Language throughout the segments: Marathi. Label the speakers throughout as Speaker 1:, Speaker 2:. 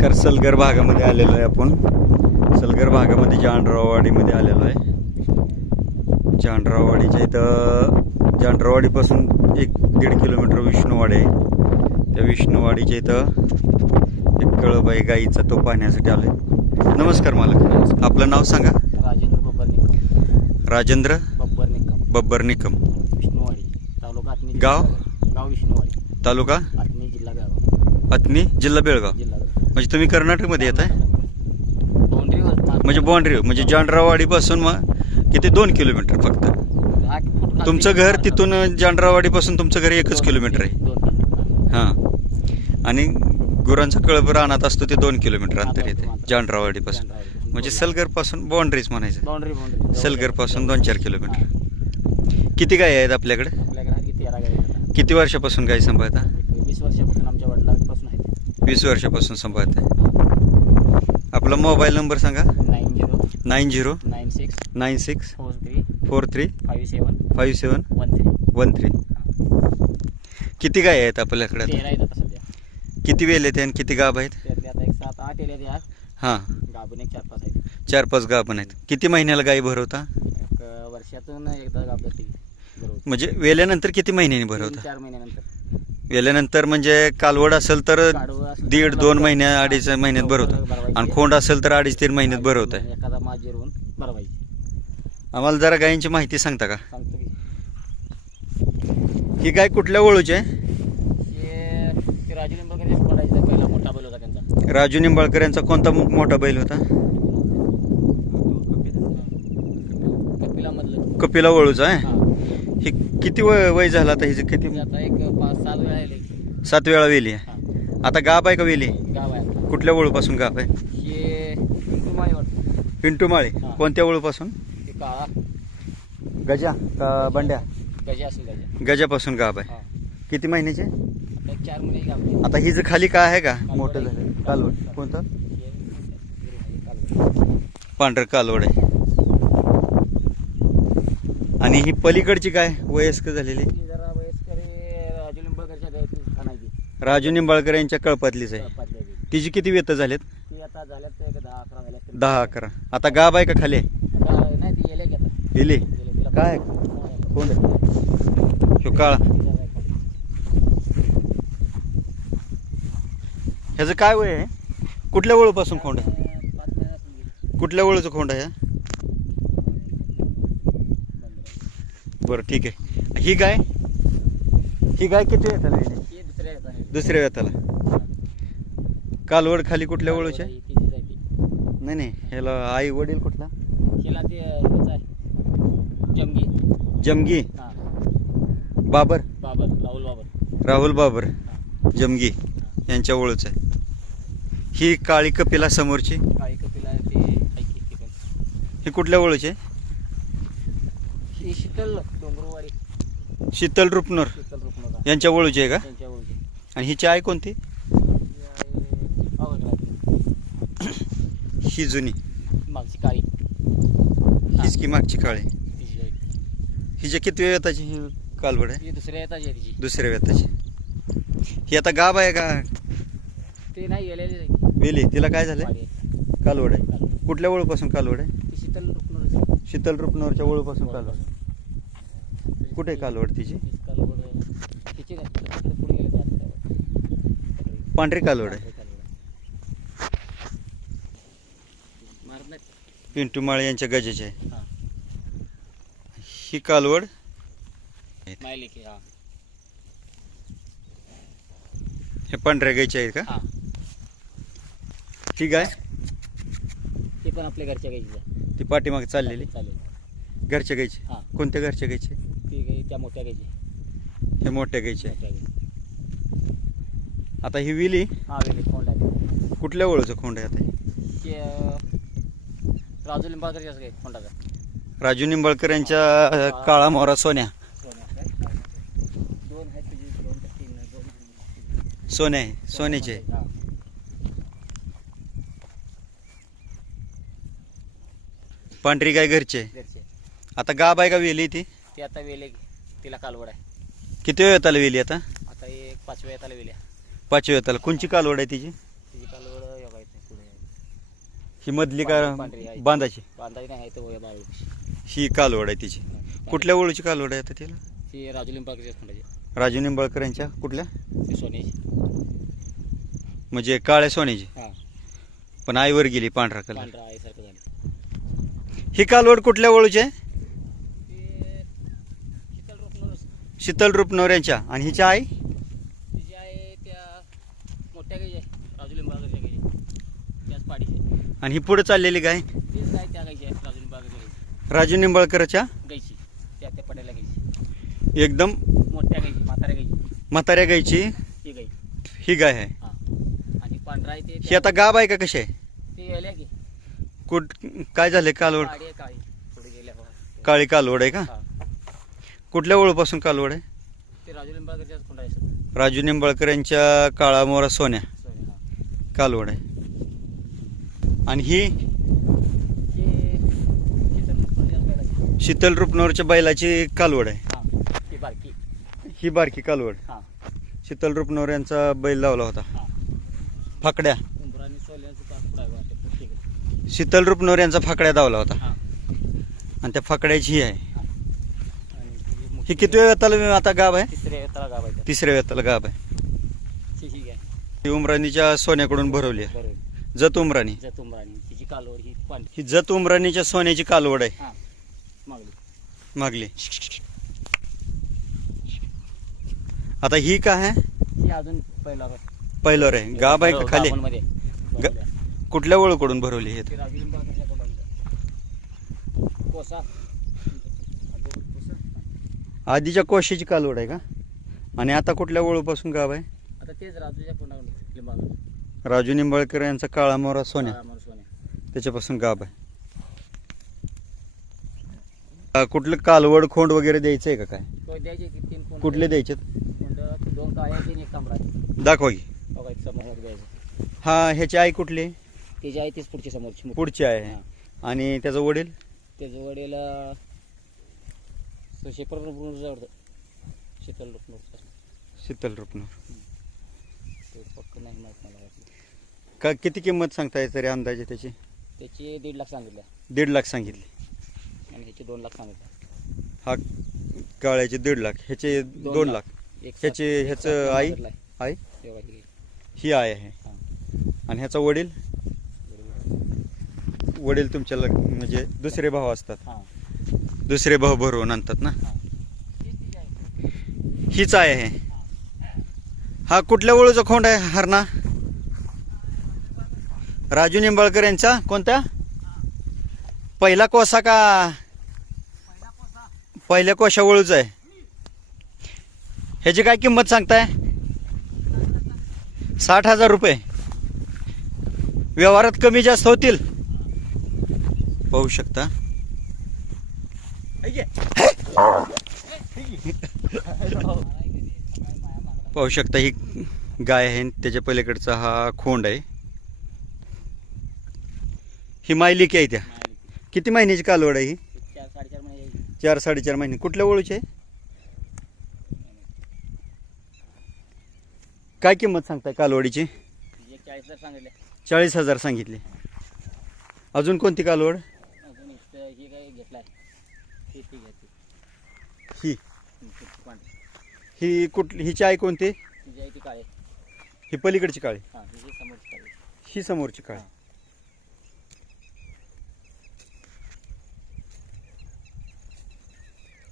Speaker 1: नमस्कार सलगर भागामध्ये आलेलो आहे आपण. सलगर भागामध्ये जांडराववाडीमध्ये आलेलो आहे. जांडराववाडीच्या इथं जांडराववाडीपासून एक दीड किलोमीटर विष्णुवाडी आहे. त्या विष्णुवाडीच्या इथं एक कळब आहे गाईचा तो पाहण्यासाठी आलो आहे नमस्कार मालक. आपलं नाव सांगा.
Speaker 2: राजेंद्र बब्बर निकम.
Speaker 1: राजेंद्र
Speaker 2: बब्बर निकम.
Speaker 1: बब्बर निकम.
Speaker 2: विष्णुवाडी तालुका
Speaker 1: गाव?
Speaker 2: गाव विष्णुवाडी.
Speaker 1: तालुका?
Speaker 2: आत्मी जिल्हा बेळगाव.
Speaker 1: अतनी जिल्हा बेळगाव.
Speaker 2: जिल्हा बेळगाव
Speaker 1: म्हणजे तुम्ही कर्नाटकमध्ये येत आहे म्हणजे बाँड्री म्हणजे जांडरावाडीपासून मग किती दोन किलोमीटर फक्त? तुमचं घर तिथून जांडरावाडीपासून तुमचं घर एकच किलोमीटर आहे. हां. आणि गुरांचा कळप रानात असतो ते दोन किलोमीटर अंतर येते जांडरावाडीपासून. म्हणजे सलगरपासून बाँड्रीज म्हणायचं. सलगरपासून दोन चार किलोमीटर. किती गाय आहेत आपल्याकडे. किती वर्षापासून गाय सांभाळता
Speaker 2: एक वीस वर्षापासून आमच्या वडिलांपासून आहेत
Speaker 1: वीस वर्षापासून सांभाळता आपला मोबाईल नंबर सांगा.
Speaker 2: Nine zero.
Speaker 1: Nine zero.
Speaker 2: Nine six.
Speaker 1: Nine six.
Speaker 2: Four three.
Speaker 1: Four three.
Speaker 2: Five seven.
Speaker 1: Five seven.
Speaker 2: One three.
Speaker 1: One three. किती गाय आहेत आपल्याकडे किती वेल आहेत आणि किती गाभ आहेत?
Speaker 2: त्यातले आता एक सात आठ येल्या द्या
Speaker 1: हां.
Speaker 2: गाभून एक चार पाच आहेत.
Speaker 1: चार पाच गाभ पण आहेत. किती महिन्याला गाई भरवता?
Speaker 2: वर्षातून एकदा गाभ
Speaker 1: म्हणजे वेल्यानंतर किती महिन्यांनी भरवता?
Speaker 2: चार महिन्यानंतर.
Speaker 1: वेल्यानंतर म्हणजे कालवड असेल तर
Speaker 2: काढू असेल तर
Speaker 1: दीड दोन
Speaker 2: लवकर-
Speaker 1: महिन्या अडीच महिन्यात
Speaker 2: लवकर
Speaker 1: भरवता
Speaker 2: भरवायची.
Speaker 1: आणि खोंड असेल तर अडीच तीन महिन्यात
Speaker 2: एखादा जिरवून भरवायची
Speaker 1: आम्हाला जरा गायींची माहिती सांगता का?
Speaker 2: सांगतो की.
Speaker 1: ही गाय कुठल्या ओळूची आहे?
Speaker 2: ते राजू पडायचा पहिला मोठा बैल होता त्यांचा.
Speaker 1: राजू निंबाळकर यांचा कोणता मो- मोठा बैल होता?
Speaker 2: कपिलामधलं.
Speaker 1: कपिला ओळूचा आहे.
Speaker 2: हा.
Speaker 1: ही किती वय वय झालं आता? हिचं किती
Speaker 2: ते आता एक पाच सात वेळा
Speaker 1: वेली आहे.
Speaker 2: हा
Speaker 1: आता गाप आहे का वेली?
Speaker 2: गाव आहे.
Speaker 1: कुठल्या ओळूपासून गाप आहे?
Speaker 2: हे पिंटू माळी वाटतं.
Speaker 1: पिंटू माळे.
Speaker 2: हा.
Speaker 1: कोणत्या ओळूपासून
Speaker 2: ते काळा.
Speaker 1: गजा का बंड्या?
Speaker 2: गजा असेल गजा.
Speaker 1: गजापासून गाप आहे.
Speaker 2: हा.
Speaker 1: किती महिन्याचे?
Speaker 2: आता एक चार महिने गाव.
Speaker 1: आता हिचं खाली काय आहे का? मोठं. झालं. कालवड. कोणतं?
Speaker 2: हे.
Speaker 1: पांढरं कालवड आहे. आणि ही पलीकडची काय? वयस्कर झालेली
Speaker 2: ती जरा वयस्कर आहे, राजू लिंबाळकरच्या गायची खाणायची
Speaker 1: राजू निंबाळकर यांच्या कळपातलीच आहे.
Speaker 2: बी.
Speaker 1: तिची किती वेत झालेत?
Speaker 2: ती आता झाल्यात ते एक दहा अकरा झाल्यात. तरी.
Speaker 1: दहा अकरा. आता गाब आहे का खाली आहे?
Speaker 2: आता नाही ती गेले की आता.
Speaker 1: गेली?
Speaker 2: गेले तिला
Speaker 1: काय? कोण आहे? ह्यो काळा. ह्याचं काय वय आहे? कुठल्या वळूपासून खोंड आहे?
Speaker 2: पाच महिन्यापासून गेली.
Speaker 1: कुठल्या वळूचं खोंड आहे? बरं ठीक आहे. ही गाय? ही गाय किती वेताला गेली
Speaker 2: हे दुसऱ्या
Speaker 1: वेताला कालवड खाली कुठल्या वळूची आहे
Speaker 2: तिचीच आहे ती.
Speaker 1: नाही नाही ह्याला आई वडील कुठला?
Speaker 2: हिला ते ह्याचं आहे. जमगी
Speaker 1: जमगी
Speaker 2: हा.
Speaker 1: बाबर.
Speaker 2: बाबर राहुल बाबर.
Speaker 1: राहुल बाबर. जमगी यांच्या ओळूच आहे. ही काळी कपिला समोरची?
Speaker 2: काळी कपिला ते ऐकी
Speaker 1: ही कुठल्या ओळूची आहे
Speaker 2: ही शीतल डोंगरवाडी.
Speaker 1: शीतल रुपनर.
Speaker 2: शीतल रुपनोरा.
Speaker 1: यांच्या ओळूची आहे का?
Speaker 2: त्यांच्या ओळखी
Speaker 1: आणि हिची आई कोणती? ही जुनी.
Speaker 2: मागची काळी.
Speaker 1: हीच की मागची काळी? हिच्या किती वेताची ही कालवड आहे?
Speaker 2: ही दुसऱ्या येताची आहे तिची.
Speaker 1: दुसऱ्या वेताची. ही आता गाब आहे का?
Speaker 2: ते नाही गेलेली
Speaker 1: वेली. तिला काय
Speaker 2: आहे.
Speaker 1: कालवड आहे. कुठल्या ओळूपासून कालवड आहे?
Speaker 2: शीतल रुपनोरा
Speaker 1: शीतल रुपनवरच्या ओळूपासून कालवड. कुठे कालवड तिची
Speaker 2: नाही तिकडे पुढे गेले तर आता.
Speaker 1: पांढरी कालवड आहे. पिंटू माळे यांच्या गजेचे आहे.
Speaker 2: हा.
Speaker 1: ही कालवड
Speaker 2: हा.
Speaker 1: हे पांढऱ्या गायचे आहेत का?
Speaker 2: हा.
Speaker 1: ही गाय?
Speaker 2: ते पण आपल्या घरच्या आहे.
Speaker 1: ती पाठीमागे चाललेली?
Speaker 2: चालेल
Speaker 1: घरच्या गायची?
Speaker 2: हा.
Speaker 1: कोणत्या घरच्या गायची
Speaker 2: ती त्या मोठ्या गाईची
Speaker 1: हे मोठ्या गायची आहे. आता ही विली.
Speaker 2: हा वेगळी कोंड आहे.
Speaker 1: कुठल्या ओळूचं खोंड आहे आता हे?
Speaker 2: ते अं, राजू गाई कोंडाचा
Speaker 1: राजू निंबाळकर यांच्या अं, काळा मोरा सोन्या.
Speaker 2: दोन आहेत तुझी दोन का तीन दोन
Speaker 1: सोन्या आहे सोन्याचे. आहे.
Speaker 2: हा.
Speaker 1: पांढरी गाय घरची? आहे
Speaker 2: घरचे.
Speaker 1: आता गाब आहे का वेली ती?
Speaker 2: ती आता वेले तिला कालवड आहे.
Speaker 1: किती वेळ येताला वेली आता?
Speaker 2: आता एक पाचव्या येताला वेल्या
Speaker 1: पाचवी येताला कोणची कालवड आहे तिची?
Speaker 2: तिची कालवड
Speaker 1: ही मधली का
Speaker 2: पांढरी आहे.
Speaker 1: बांधाची?
Speaker 2: बांधाई नाही आहे तर बाळूची
Speaker 1: ही कालवड आहे तिची. कुठल्या ओळूची कालवड आहे आता तिला?
Speaker 2: ती राजू लिंबाळकरच्या खंडाची
Speaker 1: राजू निंबाळकर यांच्या कुठल्या?
Speaker 2: ती सोन्याची.
Speaker 1: म्हणजे काळ्या सोन्याची.
Speaker 2: हां.
Speaker 1: पण आईवर गेली पांढरा कलर.
Speaker 2: पांढरा आईसारखं झालं.
Speaker 1: ही कालवड कुठल्या ओळूची आहे?
Speaker 2: शीतल
Speaker 1: रूपनवर यांच्या. आणि हिच्या आई
Speaker 2: तिची आहे त्या मोठ्या गाईची आहे राजू लिंबाळकरच्या गाईची त्याच पाडीची
Speaker 1: आणि ही पुढे चाललेली गाय
Speaker 2: तीच गाय त्या गाईची आहे राजू
Speaker 1: निंबाळकरच्या?
Speaker 2: गाईची त्या त्या पड्याला गाईची
Speaker 1: एकदम
Speaker 2: मोठ्या गाईची म्हाताऱ्या गाईची
Speaker 1: म्हाताऱ्या गायची?
Speaker 2: ही गाई
Speaker 1: ही गाय आहे.
Speaker 2: हां. आणि पांढरा आहे ते
Speaker 1: ही आता गाब आहे का कशी आहे?
Speaker 2: ती गेल्या की.
Speaker 1: कुठ काय झाले कालवड?
Speaker 2: काळी आहे काळी. थोडी गेल्या बघा.
Speaker 1: काळी कालवड आहे का?
Speaker 2: हां.
Speaker 1: कुठल्या ओळूपासून कालवड आहे?
Speaker 2: ते राजू लिंबाळकरच्याच कोंडा आहे सगळं
Speaker 1: राजू निंबाळकर यांच्या काळा मोरा सोन्या.
Speaker 2: सोने हां.
Speaker 1: कालवड आहे. आणि ही
Speaker 2: शीतल
Speaker 1: रूपनवरच्या बैलाची कालवड आहे.
Speaker 2: हां बारकी.
Speaker 1: ही बारकी कालवड.
Speaker 2: हां.
Speaker 1: शीतल रूपनवर यांचा बैल लावला होता.
Speaker 2: हां.
Speaker 1: फाकड्या. शीतल रूपनवर यांचा फाकड्या धावला होता.
Speaker 2: हां.
Speaker 1: आणि त्या फाकड्याची ही आहे.
Speaker 2: हां.
Speaker 1: किती वेळ आता गाब आहे?
Speaker 2: तिसऱ्या
Speaker 1: वेताला गाब आहे
Speaker 2: ती
Speaker 1: उमराणीच्या सोन्याकडून भरवली आहे. जत उमराणी.
Speaker 2: जत तिची कालवड ही पांढरी.
Speaker 1: ही जत उमराणीच्या सोन्याची कालवड आहे.
Speaker 2: हां मागली.
Speaker 1: मागली. आता ही काय आहे?
Speaker 2: ही अजून पहिला
Speaker 1: पहिलं रे गाब आहे का खाली. कुठल्या ओळूकडून भरवली हे?
Speaker 2: ते राजू कोसा.
Speaker 1: आधीच्या कोशीची कालवड आहे का? आणि आता कुठल्या ओळूपासून गाव आहे?
Speaker 2: आता तेच राजूच्या लिंबाळकर
Speaker 1: राजू निंबाळकर यांचा काळा मोरा सोन्या. त्याच्यापासून गाब आहे. अं, कुठलं कालवड खोंड वगैरे द्यायचंय का काय?
Speaker 2: तो द्यायचे की तीन कोंड
Speaker 1: कुठले द्यायचे
Speaker 2: कोंड दोन काळ्या तीन एक तांबडा आहे.
Speaker 1: दाखवा की.
Speaker 2: बघा समोर द्यायचं.
Speaker 1: हा ह्याची आई कुठली?
Speaker 2: ते जे आहे तेच पुढची समोरची मोठी.
Speaker 1: पुढची आहे.
Speaker 2: हां.
Speaker 1: आणि त्याचा वडील?
Speaker 2: त्याच्या वडीला शेपर शीतल रुपनूरचा
Speaker 1: शीतल रुपनवर
Speaker 2: ते पक्क नाही माहीत मला वाटलं.
Speaker 1: का किती किंमत सांगताय तरी अंदाजे त्याची?
Speaker 2: त्याचे दीड लाख सांगितलं
Speaker 1: दीड लाख सांगितली.
Speaker 2: आणि ह्याचे दोन लाख सांगितलं
Speaker 1: हा काळ्याचे दीड लाख ह्याचे दोन लाख.
Speaker 2: एक सात-
Speaker 1: ह्याचे
Speaker 2: एक
Speaker 1: ह्याचं
Speaker 2: सात
Speaker 1: आई?
Speaker 2: आहे. तेव्हा ही.
Speaker 1: ही आई आहे.
Speaker 2: हां.
Speaker 1: आणि ह्याचा वडील. वडील तुमच्या लग- म्हणजे दुसरे भाऊ असतात.
Speaker 2: हां.
Speaker 1: दुसरे भाऊ भरवून आणतात ना?
Speaker 2: हां.
Speaker 1: हीच आहे. हा कुठल्या वळूचा खोंड आहे हरणा? राजू निंबाळकर यांचा? कोणत्या पहिला कोसा का? पहिल्या कोशा वळूचा आहे. ह्याची काय किंमत सांगताय? साठ हजार रुपये. व्यवहारात कमी जास्त होतील. पाहू शकता. पाहू शकता ही गाय आहे त्याच्या पलीकडचा हा खोंड आहे. ही मायलिकी आहे त्या. किती महिन्याची कालवड आहे ही?
Speaker 2: चार साडेचार महिने.
Speaker 1: कुठल्या ओळूची आहे? काय किंमत सांगताय कालवडीची?
Speaker 2: चाळीस हजार सांगितले.
Speaker 1: चाळीस हजार सांगितली अजून कोणती कालवड
Speaker 2: हे
Speaker 1: ही ही कुठली हिची आई कोणती?
Speaker 2: तिची आहे ती काळे.
Speaker 1: ही पलीकडची काळी.
Speaker 2: हां तिची समोरची काळे.
Speaker 1: ही समोरची काळी.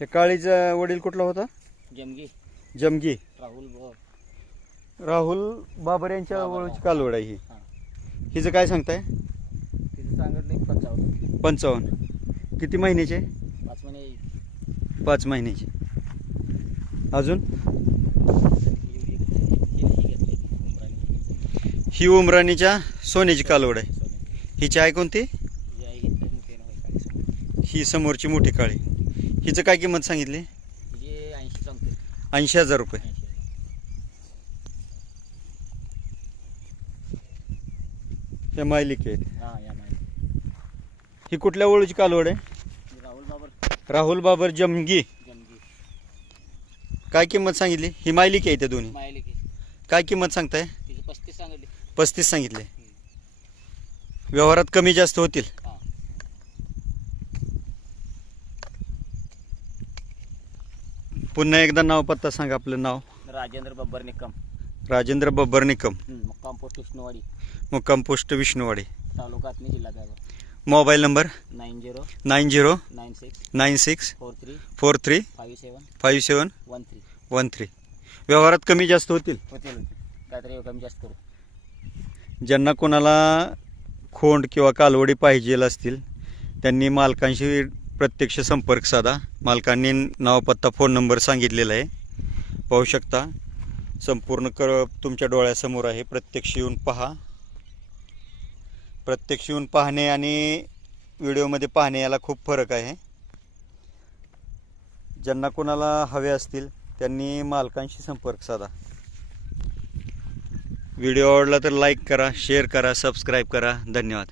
Speaker 1: हे. काळीचा वडील कुठला होता?
Speaker 2: जमगी.
Speaker 1: जमगी.
Speaker 2: राहुल ब
Speaker 1: राहुल बाबर यांच्या
Speaker 2: बाबर,
Speaker 1: ओळखीची
Speaker 2: हा.
Speaker 1: कालवड आहे ही.
Speaker 2: हां.
Speaker 1: हिचं काय सांगताय?
Speaker 2: तिचं सांगितलं एक पंचावन्न.
Speaker 1: पंचावन्न. किती महिन्याचे?
Speaker 2: पाच महिने.
Speaker 1: पाच महिन्याचे. अजून?
Speaker 2: ही-
Speaker 1: उमराणीच्या सोन्याची कालवड आहे. हिची आई कोणती. ही समोरची मोठी काळी. हिचं काय किंमत सांगितली?
Speaker 2: ऐंशी
Speaker 1: हजार रुपये. हे मायलिक आहेत
Speaker 2: हां या
Speaker 1: ही कुठल्या ओळूची कालवड आहे?
Speaker 2: राहुल बाबर.
Speaker 1: राहुल बाबर जमगी
Speaker 2: जमगी.
Speaker 1: काय किंमत सांगितली? ही मायलिक आहे त्या दोन्ही.
Speaker 2: मायले की
Speaker 1: काय किंमत सांगताय?
Speaker 2: तिची पस्तीस सांगितली.
Speaker 1: पस्तीस सांगितले. व्यवहारात कमी जास्त होतील.
Speaker 2: हां.
Speaker 1: पुन्हा एकदा नाव पत्ता सांगा आपलं नाव.
Speaker 2: राजेंद्र बब्बर निकम.
Speaker 1: राजेंद्र बब्बर निकम.
Speaker 2: मुक्काम पोस्ट विष्णुवाडी.
Speaker 1: मुक्काम पोस्ट विष्णुवाडी.
Speaker 2: तालुका आत्मी जिल्हा Jalgaon
Speaker 1: mobile number?
Speaker 2: Nine zero
Speaker 1: nine zero
Speaker 2: nine six
Speaker 1: nine six
Speaker 2: four three
Speaker 1: four three
Speaker 2: five seven
Speaker 1: five seven
Speaker 2: one three.
Speaker 1: One three व्यवहारात कमी जास्त होतील?
Speaker 2: होतील काहीतरी कमी जास्त करू.
Speaker 1: ज्यांना कोणाला खोंड किंवा कालवडी पाहिजे असतील त्यांनी मालकांशी प्रत्यक्ष संपर्क साधा. मालकांनी नाव पत्ता फोन नंबर सांगितलेला आहे. पाहू शकता. संपूर्ण कर तुमच्या डोळ्यासमोर आहे. प्रत्यक्ष येऊन पहा. प्रत्यक्ष येऊन पाहणे आणि व्हिडिओमध्ये पाहणे याला खूप फरक आहे. ज्यांना कोणाला हवे असतील त्यांनी मालकांशी संपर्क साधा. व्हिडिओ आवडला तर लाईक करा शेअर करा सबस्क्राईब करा. धन्यवाद.